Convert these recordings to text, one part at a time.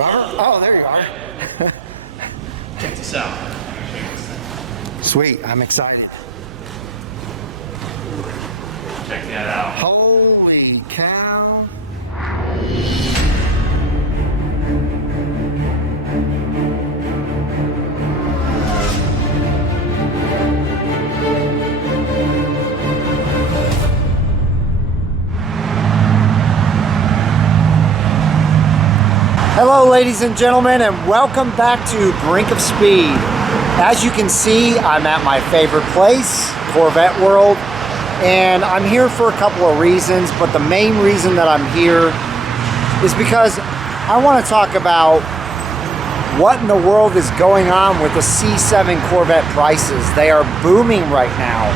Robert? Oh, there you are. Check this out. Sweet, I'm excited. Check that out. Holy cow. Hello ladies and gentlemen, and welcome back to Brink of Speed. As you can see, I'm at my favorite place, Corvette World, and I'm here for a couple of reasons, but the main reason that I'm here is because I want to talk about what in the world is going on with the C7 Corvette prices. They are booming right now.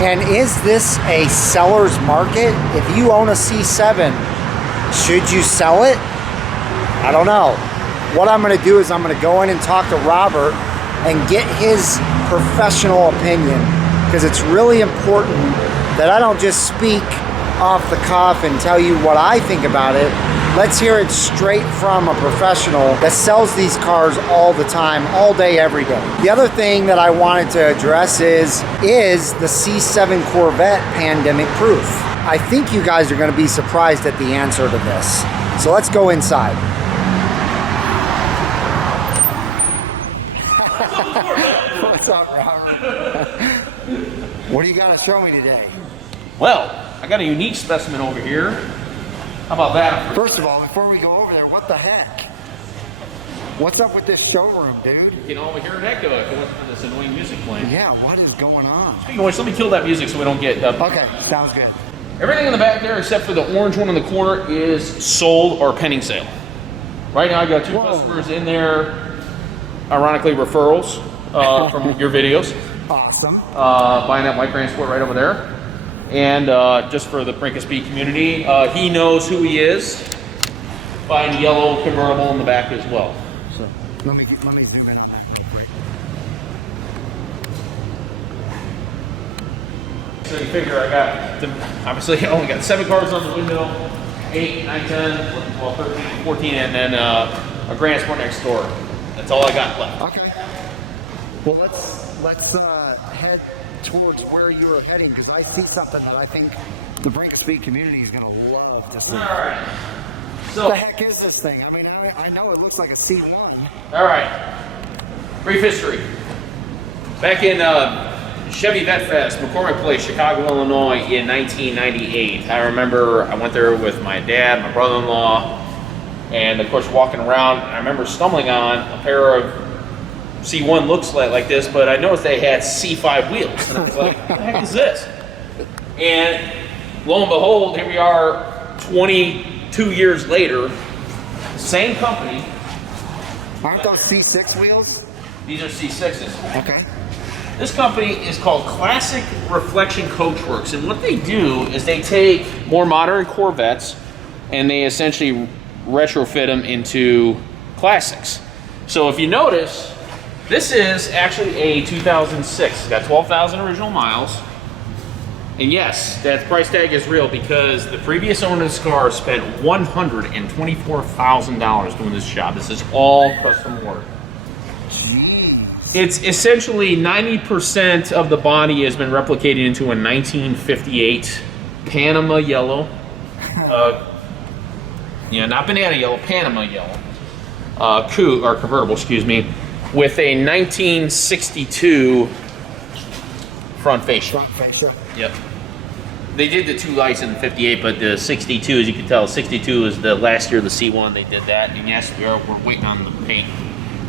And is this a seller's market? If you own a C7, should you sell it? I don't know. What I'm going to do is I'm going to go in and talk to Robert and get his professional opinion, because it's really important that I don't just speak off the cuff and tell you what I think about it. Let's hear it straight from a professional that sells these cars all the time, all day, every day. The other thing that I wanted to address is the C7 Corvette pandemic proof? I think you guys are going to be surprised at the answer to this. So let's go inside. What's up, Robert? What do you got to show me today? Well, I got a unique specimen over here. How about that? First of all, before we go over there, what the heck? What's up with this showroom, dude? You can always hear an echo if it wasn't for this annoying music playing. Yeah, what is going on? Speaking of which, let me kill that music so we don't get... Okay, sounds good. Everything in the back there, except for the orange one in the corner, is sold or pending sale. Right now, I got two customers in there, ironically referrals from your videos. Awesome. Buying that white transport right over there. And just for the Brink of Speed community, he knows who he is. Buying the yellow convertible in the back as well. So let me zoom in on that real quick. So you figure I got, obviously I only got 7 cars on the window, 8, 9, 10, 12, 13, 14, and then a Grand Sport next door. That's all I got left. Okay. Well, let's head towards where you were heading, because I see something that I think the Brink of Speed community is going to love to see. All right. So, what the heck is this thing? I mean, I know it looks like a C1. All right. Brief history. Back in Chevy Vet Fest, McCormick Place, Chicago, Illinois, in 1998. I remember I went there with my dad, my brother-in-law, and of course walking around. I remember stumbling on a pair of C1 looks like this, but I noticed they had C5 wheels, and I was like, what the heck is this? And lo and behold, here we are 22 years later, same company. Aren't those C6 wheels? These are C6s. Okay. This company is called Classic Reflection Coachworks, and what they do is they take more modern Corvettes and they essentially retrofit them into classics. So if you notice, this is actually a 2006. It's got 12,000 original miles. And yes, that price tag is real, because the previous owner of this car spent $124,000 doing this job. This is all custom work. Jeez. It's essentially 90% of the body has been replicated into a 1958 Panama yellow. Not banana yellow, Panama yellow. Coupe, or convertible, excuse me, with a 1962 front fascia. Front fascia. Yep. They did the 2 lights in the 58, but the 62, as you can tell, 62 is the last year of the C1. They did that, and yes, we're waiting on the paint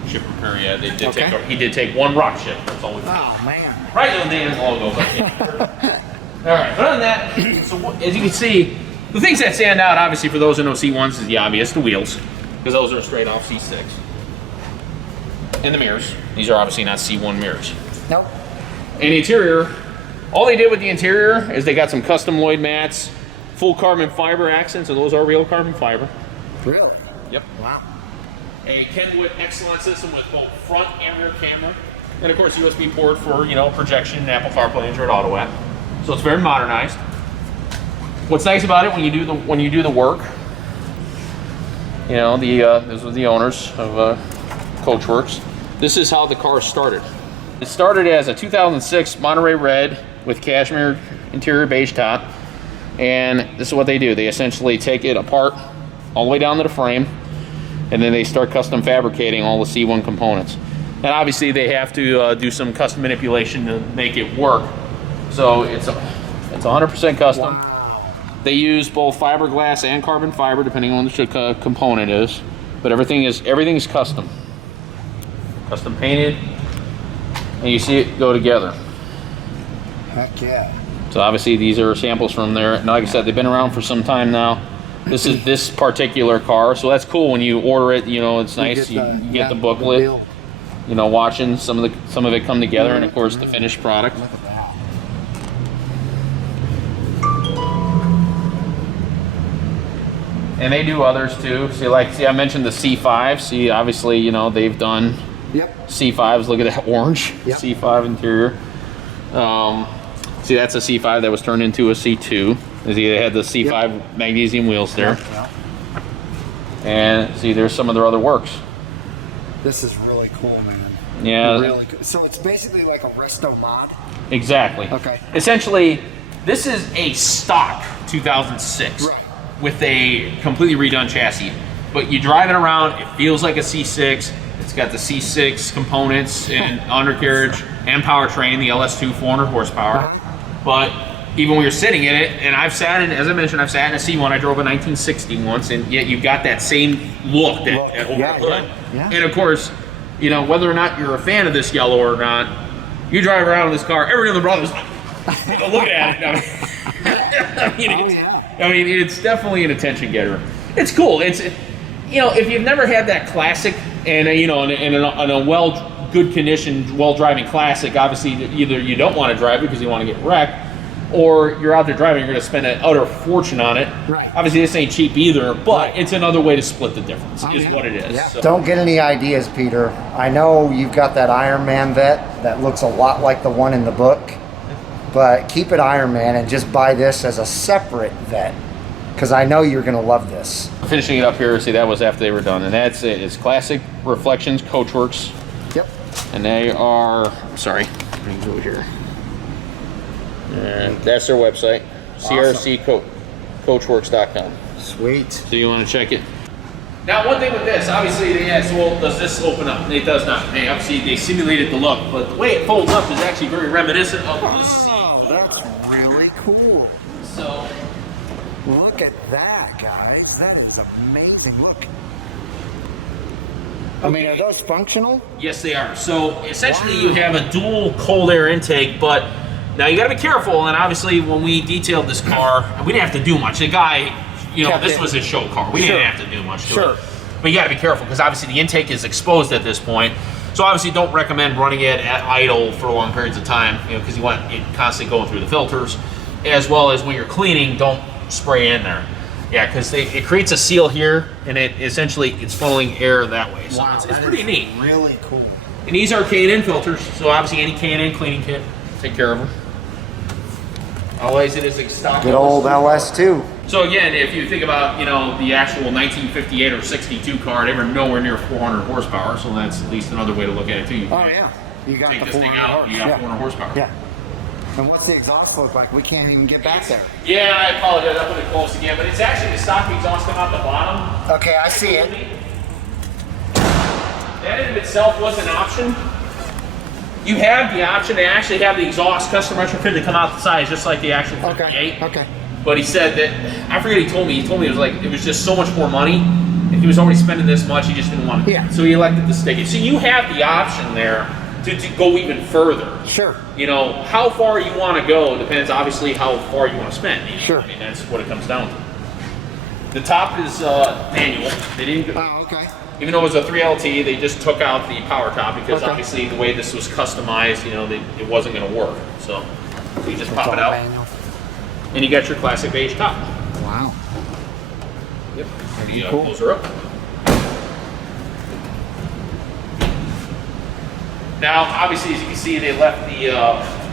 chip repair. Yeah, they did he did take 1 rock chip. That's all we did. Oh man. Right on the damn logo, but yeah. All right. Other than that, so as you can see, the things that stand out, obviously, for those who know C1s, is the obvious, the wheels, because those are straight off C6. And the mirrors. These are obviously not C1 mirrors. Nope. And the interior, all they did with the interior is they got some custom Lloyd mats, full carbon fiber accents, and those are real carbon fiber. Really? Yep. Wow. A Kenwood Excellent system with both front and rear camera. And of course, USB port for, projection, Apple CarPlay, Android Auto app. So it's very modernized. What's nice about it when you do the work You know, those were the owners of Coachworks. This is how the car started. It started as a 2006 Monterey Red with cashmere interior beige top. And this is what they do. They essentially take it apart all the way down to the frame, and then they start custom fabricating all the C1 components. And obviously they have to do some custom manipulation to make it work. So it's 100% custom. Wow. They use both fiberglass and carbon fiber, depending on what the component is. But everything's custom. Custom painted, and you see it go together. Heck yeah. So obviously these are samples from there. And like I said, they've been around for some time now. This is this particular car, so that's cool when you order it. You know, it's nice. You get the booklet. You know, watching some of it come together, and of course the finished product. Look at that. And they do others too. See, I mentioned the C5. See, obviously, you know, they've done C5s. Look at that orange C5 interior. See, that's a C5 that was turned into a C2. See, they had the C5 magnesium wheels there. And see, there's some of their other works. This is really cool, man. Yeah. Really cool. So it's basically like a resto mod? Exactly. Okay. Essentially, this is a stock 2006. Right. With a completely redone chassis. But you drive it around, it feels like a C6. It's got the C6 components and undercarriage and powertrain, the LS2 400 horsepower. But even when you're sitting in it, and I've sat in, as I mentioned, I've sat in a C1. I drove a 1960 once, and yet you've got that same look that over the hood. Yeah. And of course, you know, whether or not you're a fan of this yellow or not, you drive around in this car, every other brother's look at it. I mean, it's definitely an attention getter. It's cool. It's, you know, if you've never had that classic and you know, in a good condition, well driving classic, obviously either you don't want to drive it because you want to get wrecked, or you're out there driving, you're going to spend an utter fortune on it. Right. Obviously, this ain't cheap either, but it's another way to split the difference. Is what it is. Yeah. So. Don't get any ideas, Peter. I know you've got that Iron Man Vet that looks a lot like the one in the book. But keep it Iron Man and just buy this as a separate vet, because I know you're going to love this. Finishing it up here, see, that was after they were done, and that's it. It's Classic Reflections Coachworks. Yep. And they are, sorry, let me go here. And that's their website, crccoachworks.com. Sweet. So you want to check it. Now, one thing with this, obviously, they asked, well, does this open up? It does not. Obviously, they simulated the look, but the way it folds up is actually very reminiscent of this. Oh, that's really cool. So, look at that, guys. That is amazing. Look. I mean, are those functional? yes, they are. So, essentially, you have a dual cold air intake, but now you got to be careful. And obviously, when we detailed this car, we didn't have to do much. The guy, you know, this was his show car. We didn't have to do much to it. But you got to be careful because obviously the intake is exposed at this point. So obviously don't recommend running it at idle for long periods of time, you know, because you want it constantly going through the filters. As well as when you're cleaning, don't spray in there. Yeah, because it creates a seal here, and it essentially it's funneling air that way. So it's pretty neat. Really cool. And these are K&N filters, so obviously any K&N cleaning kit, take care of them. Always it is a stock. Good old LS2. So again, if you think about, you know, the actual 1958 or 62 car, they were nowhere near 400 horsepower, so that's at least another way to look at it too. You Oh yeah, you got take the this thing 400 out, horse. you got 400 horsepower. Yeah. And what's the exhaust look like? We can't even get back there. Yeah, I apologize, I put it close again, but it's actually the stock exhaust come out the bottom. Okay, I see it. That in itself was an option. You have the option to actually have the exhaust custom retrofit to come out the sides, just like the actual 58. Okay. But he said that, I forget he told me it was like, it was just so much more money, and he was already spending this much, he just didn't want it. Yeah. So he elected to stick it. So you have the option there to go even further. Sure. You know, how far you want to go depends obviously how far you want to spend. You know? Sure. I mean, that's what it comes down to. The top is manual. They didn't. Oh, okay. Even though it was a 3LT, they just took out the power top because Okay. obviously the way this was customized, you know, it wasn't going to work. So you just pop it out, Manual. and you got your classic beige top. Wow. Yep. The Cool. close her up. Now, obviously, as you can see, they left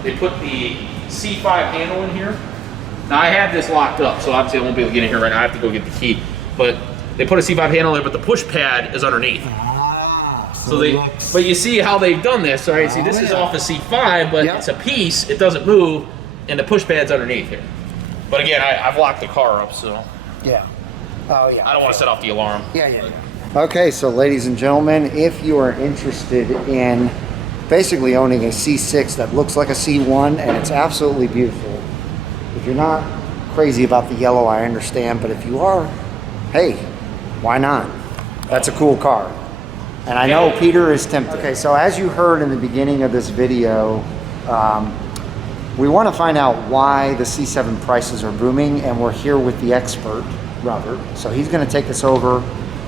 they put the C5 handle in here. Now, I had this locked up, so obviously I won't be able to get in here right now. I have to go get the key. But They put a C5 handle there, but the push pad is underneath. So but you see how they've done this, right? See, this is off a C5, but it's a piece. It doesn't move, and the push pad's underneath here. But again, I've locked the car up, so. Yeah. Oh, yeah. I don't want to set off the alarm. Yeah. Okay, so ladies and gentlemen, if you are interested in basically owning a C6 that looks like a C1 and it's absolutely beautiful, if you're not crazy about the yellow, I understand, but if you are, hey, why not? That's a cool car. And I know Peter is tempted. Okay, so as you heard in the beginning of this video, we want to find out why the C7 prices are booming, and we're here with the expert, Robert. So he's going to take us over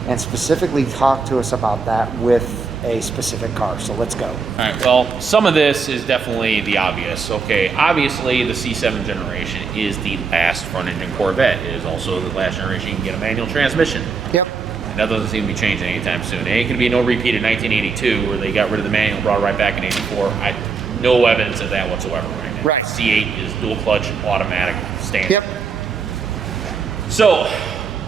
and specifically talk to us about that with a specific car. So let's go. All right, well, some of this is definitely the obvious. Okay, obviously the C7 generation is the last front-engine Corvette. It is also the last generation you can get a manual transmission. Yep. And that doesn't seem to be changing anytime soon. There ain't going to be no repeat in 1982 where they got rid of the manual and brought it right back in 84. No evidence of that whatsoever right now. Right. C8 is dual clutch, automatic, standard. Yep. So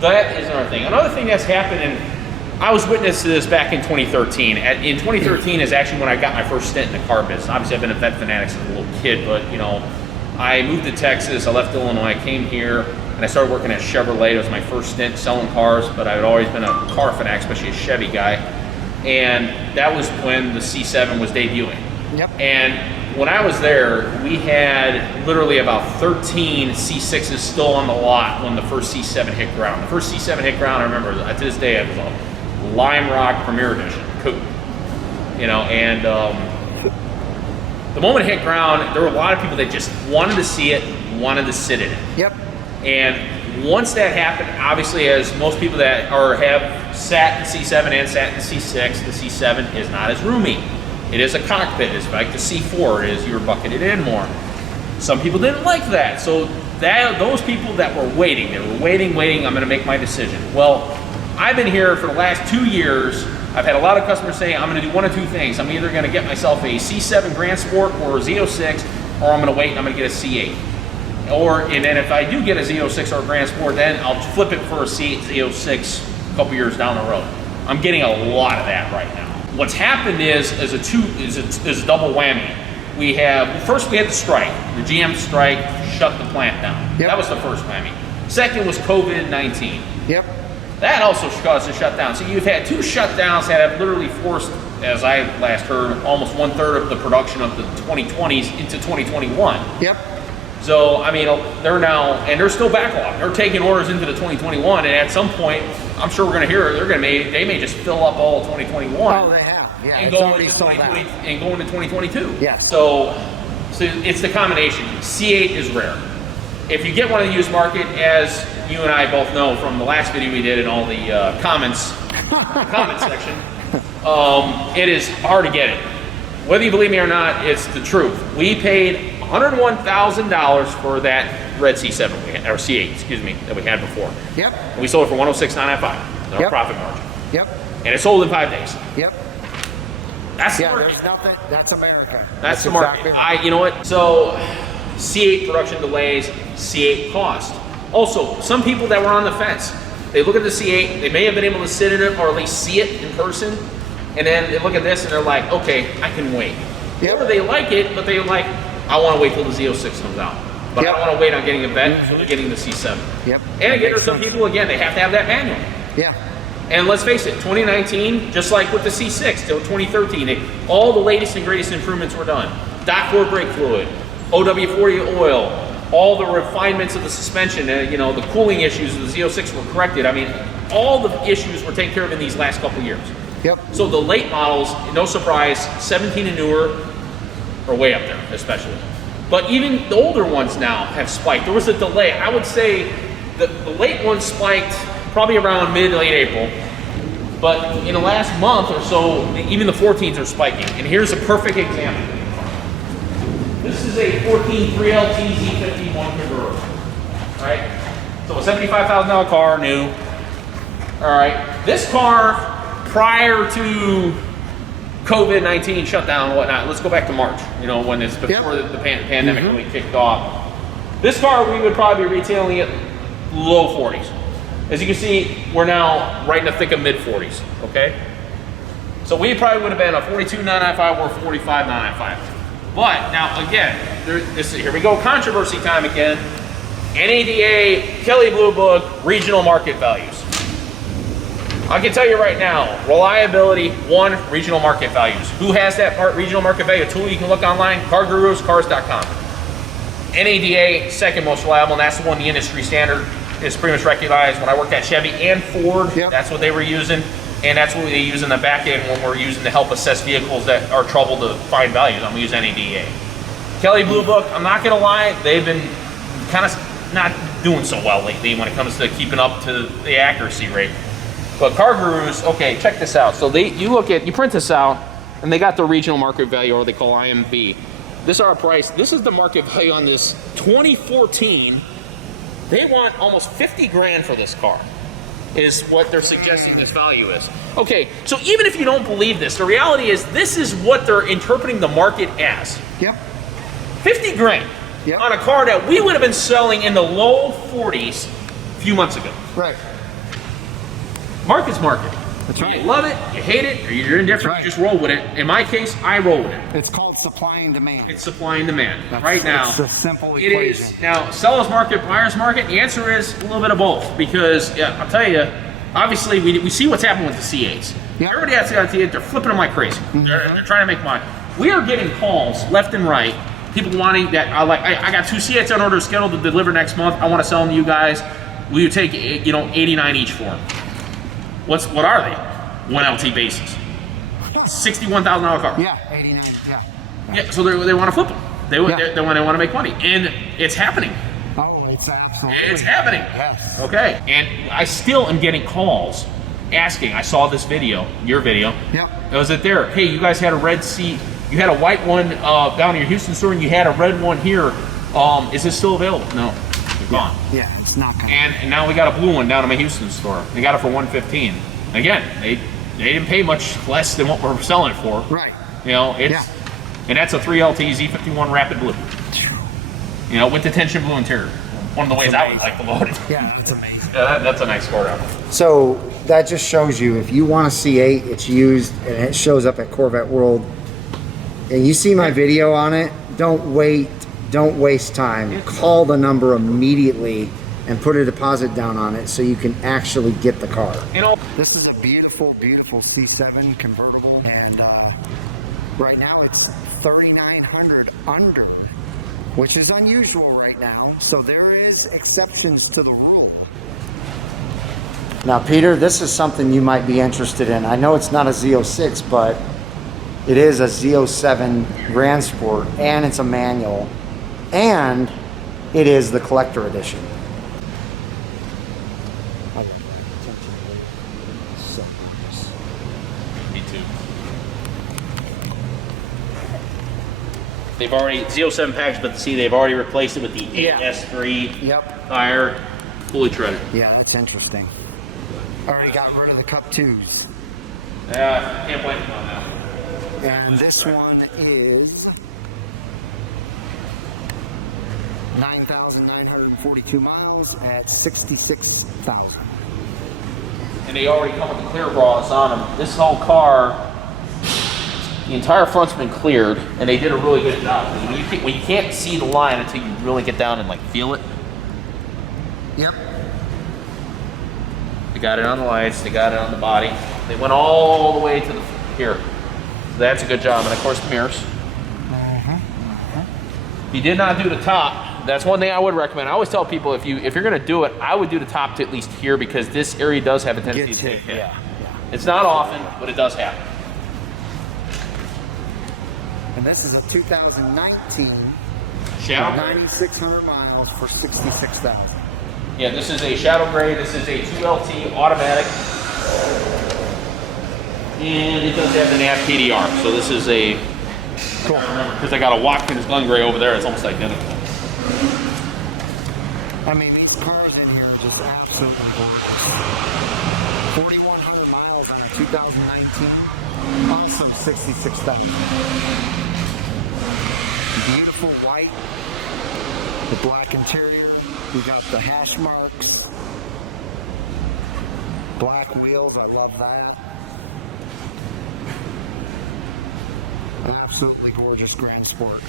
that is another thing. Another thing that's happened, and I was witness to this back in 2013. In 2013 is actually when I got my first stint in the car business. Obviously, I've been a vet fanatic since a little kid, but you know, I moved to Texas. I left Illinois. I came here, and I started working at Chevrolet. It was my first stint selling cars, but I had always been a car fanatic, especially a Chevy guy. And that was when the C7 was debuting. Yep. And when I was there, we had literally about 13 C6s still on the lot when the first C7 hit ground. The first C7 hit ground, I remember to this day, it was a Lime Rock Premier Edition coupe. You know, and the moment it hit ground, there were a lot of people that just wanted to see it, wanted to sit in it. Yep. And once that happened, obviously, as most people that have sat in C7 and sat in C6, the C7 is not as roomy. It is a cockpit. It's like the C4 is. You're bucketed in more. Some people didn't like that. So those people that were waiting, they were waiting. I'm going to make my decision. Well, I've been here for the last 2 years. I've had a lot of customers say, I'm going to do one of two things. I'm either going to get myself a C7 Grand Sport or a Z06, or I'm going to wait and I'm going to get a C8. And then if I do get a Z06 or a Grand Sport, then I'll flip it for a C8 Z06 a couple years down the road. I'm getting a lot of that right now. What's happened is a double whammy. We had the strike. The GM strike shut the plant down. Yep. That was the first whammy. Second was COVID-19. Yep. That also caused a shutdown. So you've had two shutdowns that have literally forced, as I last heard, almost 1/3 of the production of the 2020s into 2021. Yep. So, I mean, they're now, and they're still backlogged. They're taking orders into the 2021, and at some point, I'm sure we're going to hear they may just fill up all 2021. Oh, they have. Yeah, and it's go already into sold 2020 out. and go into 2022. Yes. So it's the combination. C8 is rare. If you get one in the used market, as you and I both know from the last video we did and all the comments, comment section, it is hard to get it. Whether you believe me or not, it's the truth. We paid $101,000 for that red C7, or C8, excuse me, that we had before. Yep. And we sold it for $106,995, no profit margin. Yep. And it sold in 5 days. Yep. That's the market. There's nothing. That's America. That's the market. Exactly. You know what? So C8 production delays, C8 cost. Also, some people that were on the fence, they look at the C8, they may have been able to sit in it or at least see it in person, and then they look at this and they're like, okay, I can wait. Yep. Or they like it, but they're like, I want to wait till the Z06 comes out. But I don't want to wait on getting a vet, so they're getting the C7. Yep. And again, there's some people, again, they have to have that manual. Yeah. And let's face it, 2019, just like with the C6 till 2013, all the latest and greatest improvements were done. Dot 4 brake fluid, OW40 oil, all the refinements of the suspension, the cooling issues of the Z06 were corrected. I mean, all the issues were taken care of in these last couple years. Yep. So the late models, no surprise, 17 and newer are way up there, especially. But even the older ones now have spiked. There was a delay. I would say the late ones spiked probably around mid-late April. But in the last month or so, even the 14s are spiking. And here's a perfect example. This is a 14 3LT Z51 convertible, right? So a $75,000 car, new. All right, this car prior to COVID-19 shutdown and whatnot, let's go back to March, when it's before the pandemic really kicked off. This car, we would probably be retailing it low 40s. As you can see, we're now right in the thick of mid-40s, okay? So we probably would have been a 42.995 or 45.995. But now again, here we go, controversy time again. NADA, Kelley Blue Book, regional market values. I can tell you right now, reliability, 1, regional market values. Who has that regional market value tool? You can look online, CarGurusCars.com. NADA, second most reliable, and that's the one, the industry standard is pretty much recognized. When I worked at Chevy and Ford, that's what they were using, and that's what they use in the back end when we're using to help assess vehicles that are trouble to find values. I'm gonna use NADA. Kelley Blue Book, I'm not gonna lie, they've been kind of not doing so well lately when it comes to keeping up to the accuracy rate. But CarGurus, okay, check this out. So you print this out, and they got the regional market value, or they call IMV. This is our price. This is the market value on this 2014. They want almost 50 grand for this car, is what they're suggesting this value is. Okay, so even if you don't believe this, the reality is this is what they're interpreting the market as. Yep. 50 grand on a car that we would have been selling in the low 40s a few months ago. Right. Market's market. That's right. You love it, you hate it, or you're indifferent, you just roll with it. In my case, I roll with it. It's called supply and demand. It's supply and demand. Right now, it's a simple equation. It is. Now, seller's market, buyer's market, the answer is a little bit of both. Because, I'll tell you, obviously, we see what's happening with the C8s. Everybody has got the C8, they're flipping them like crazy. They're trying to make money. We are getting calls left and right, people wanting that, I got 2 C8s on order scheduled to deliver next month. I want to sell them to you guys. Will you take, 89 each for them? What are they? 1 LT basis. $61,000 car. Yeah, 89. Yeah, so they want to flip them. They want to make money, and it's happening. Oh, it's absolutely. It's happening. Yes. Okay, and I still am getting calls asking. I saw this video, your video. Yeah. Was it there? Hey, you guys had a red seat. You had a white one down in your Houston store, and you had a red one here. Is this still available? No, they're gone. Yeah, it's not coming. And now we got a blue one down in my Houston store. They got it for $115. Again, they didn't pay much less than what we're selling it for. Right. And that's a 3LT Z51 Rapid Blue. With the tension blue interior. One of the ways I would like to load it. Yeah, that's amazing. Yeah, that's a nice car down. So that just shows you, if you want a C8, it's used and it shows up at Corvette World, and you see my video on it, don't wait, don't waste time. Call the number immediately and put a deposit down on it so you can actually get the car. This is a beautiful, beautiful C7 convertible, and right now it's $3,900 under, which is unusual right now. So there is exceptions to the rule. Now, Peter, this is something you might be interested in. I know it's not a Z06, but it is a Z07 Grand Sport, and it's a manual, and it is the collector edition. I love that. So nice. Me too. They've already, Z07 package, but see, they've already replaced it with the 8S3 tire, fully treaded. Yeah, that's interesting. Already gotten rid of the Cup 2s. Yeah, can't blame them on that. And this one is 9,942 miles at 66,000. And they already come with the clear bras on them. This whole car, the entire front's been cleared, and they did a really good job. When you can't see the line until you really get down and feel it. Yep. They got it on the lights, they got it on the body. They went all the way to the here. So that's a good job. And of course the mirrors. If you did not do the top, that's one thing I would recommend. I always tell people, if you're gonna do it, I would do the top to at least here, because this area does have a tendency to take hit. It's not often, but it does happen. And this is a 2019 Shadow 9,600 miles for 66,000. Yeah, this is a Shadow Gray. This is a 2LT automatic. And it does have the nav PDR. So this is a, cool. I remember, because I got a Watkins Gun Gray over there. It's almost identical. I mean, these cars in here are just absolutely gorgeous. 4,100 miles on a 2019. Awesome 66,000. Beautiful white. The black interior. We got the hash marks. Black wheels, I love that. Absolutely gorgeous Grand Sport.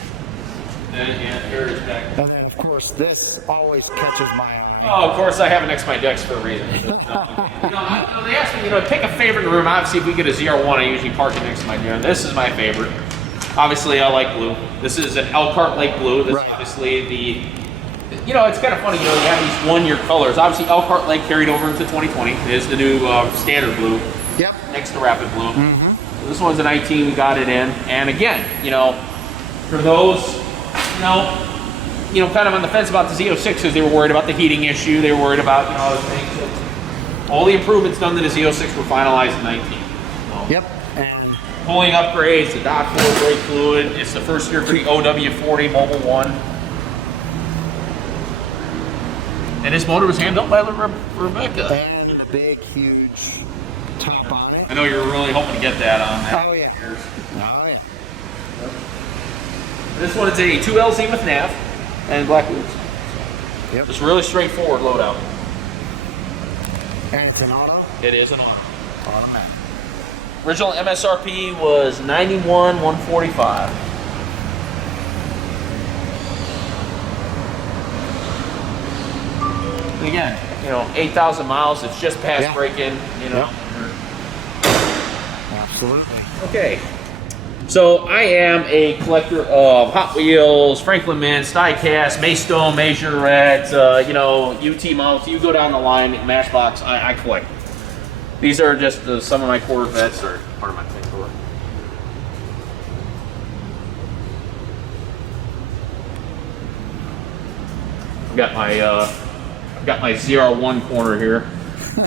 And here it is back. And then, of course, this always catches my eye. Oh, of course, I have it next to my decks for a reason. They asked me, pick a favorite in the room. Obviously, if we get a ZR1, I usually park it next to my deer. And this is my favorite. Obviously, I like blue. This is an Elkhart Lake blue. This is obviously the, it's kind of funny, you have these one-year colors. Obviously, Elkhart Lake carried over into 2020. It is the new standard blue. Yep. Next to Rapid Blue. This one's a 19, we got it in. And again, for those, kind of on the fence about the Z06 because they were worried about the heating issue. They were worried about, other things. All the improvements done to the Z06 were finalized in 19. So, yep. And pulling upgrades, the dot fluid, brake fluid. It's the first year for the OW40 Mobile 1. And this motor was hand built by Rebecca. And the big, huge top on it. I know you're really hoping to get that on that. Oh, yeah. Oh, yeah. This one is a 2LZ with nav and black wheels. Yep. It's really straightforward loadout. And it's an auto? It is an auto. Automatic. Original MSRP was $91,145. And again, 8,000 miles. It's just past break-in. Yep. Absolutely. Okay. So I am a collector of Hot Wheels, Franklin Mints, Diecast, Maystone, Majorette, UT models. You go down the line, Matchbox, I collect. These are just some of my Corvettes, or part of my thing. I've got my ZR1 corner here.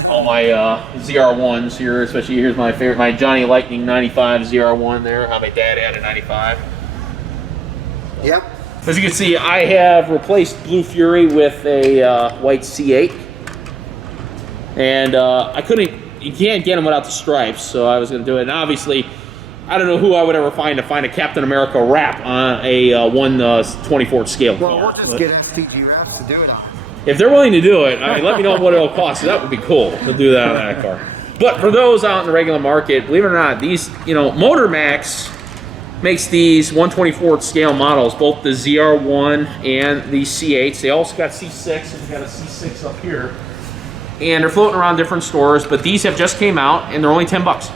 All my ZR1s here, especially here's my favorite, my Johnny Lightning 95 ZR1 there, how my dad had a 95. Yep. As you can see, I have replaced Blue Fury with a white C8. And you can't get them without the stripes, so I was going to do it. And obviously, I don't know who I would ever find to find a Captain America wrap on a 1/24 scale car. Well, we'll just get STG wraps to do it on. If they're willing to do it, let me know what it'll cost. That would be cool to do that on that car. But for those out in the regular market, believe it or not, these, Motor Max makes these 1/24 scale models, both the ZR1 and the C8s. They also got C6, and we got a C6 up here. And they're floating around different stores, but these have just came out, and they're only $10.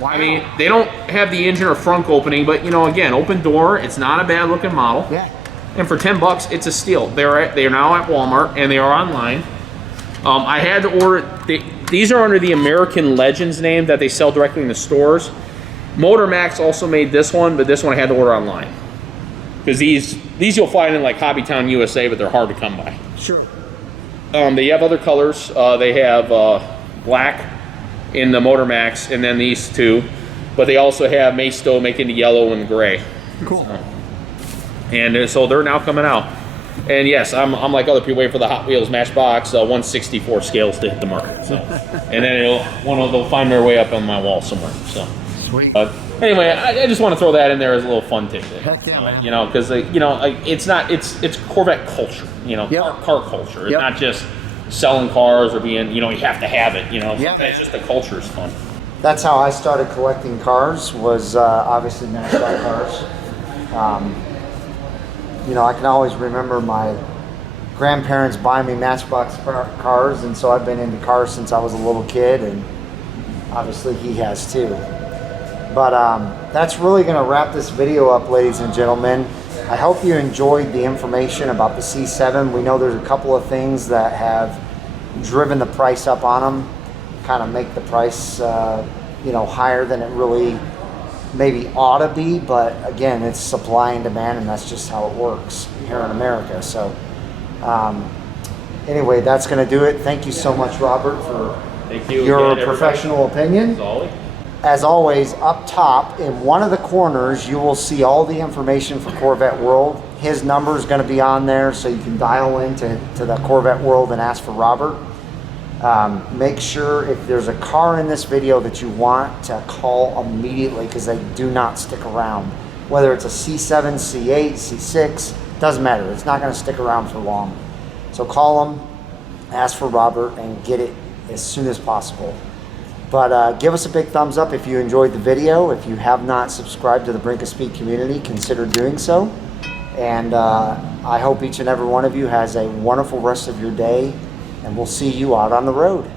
Wow. I mean, they don't have the engine or front opening, but again, open door. It's not a bad looking model. Yeah. And for $10, it's a steal. They are now at Walmart, and they are online. I had to order. These are under the American Legends name that they sell directly in the stores. Motor Max also made this one, but this one I had to order online because these you'll find in like Hobbytown USA, but they're hard to come by. Sure. They have other colors. They have black in the Motor Max, and then these two. But they also have Maystow making the yellow and gray. Cool. And so they're now coming out. And yes, I'm like other people waiting for the Hot Wheels Matchbox 1/64 scales to hit the market. So, and then they'll find their way up on my wall somewhere. So, sweet. Anyway, I just want to throw that in there as a little fun tidbit. Heck yeah, man. Because it's Corvette culture. Car culture. It's not just selling cars or being you have to have it. It's just the culture is fun. That's how I started collecting cars. Was obviously Matchbox cars. I can always remember my grandparents buying me Matchbox cars, and so I've been into cars since I was a little kid, and obviously he has too. But that's really going to wrap this video up, ladies and gentlemen. I hope you enjoyed the information about the C7. We know there's a couple of things that have driven the price up on them, kind of make the price higher than it really maybe ought to be, but again, it's supply and demand, and that's just how it works here in America. So anyway, that's going to do it. Thank you so much, Robert, for your professional opinion. As always, up top in one of the corners, you will see all the information for Corvette World. His number is going to be on there, so you can dial into the Corvette World and ask for Robert. Make sure if there's a car in this video that you want to call immediately, because they do not stick around. Whether it's a C7, C8, C6, doesn't matter. It's not going to stick around for long. So call them, ask for Robert, and get it as soon as possible. But give us a big thumbs up if you enjoyed the video. If you have not subscribed to the Brink of Speed community, consider doing so. And I hope each and every one of you has a wonderful rest of your day, and we'll see you out on the road.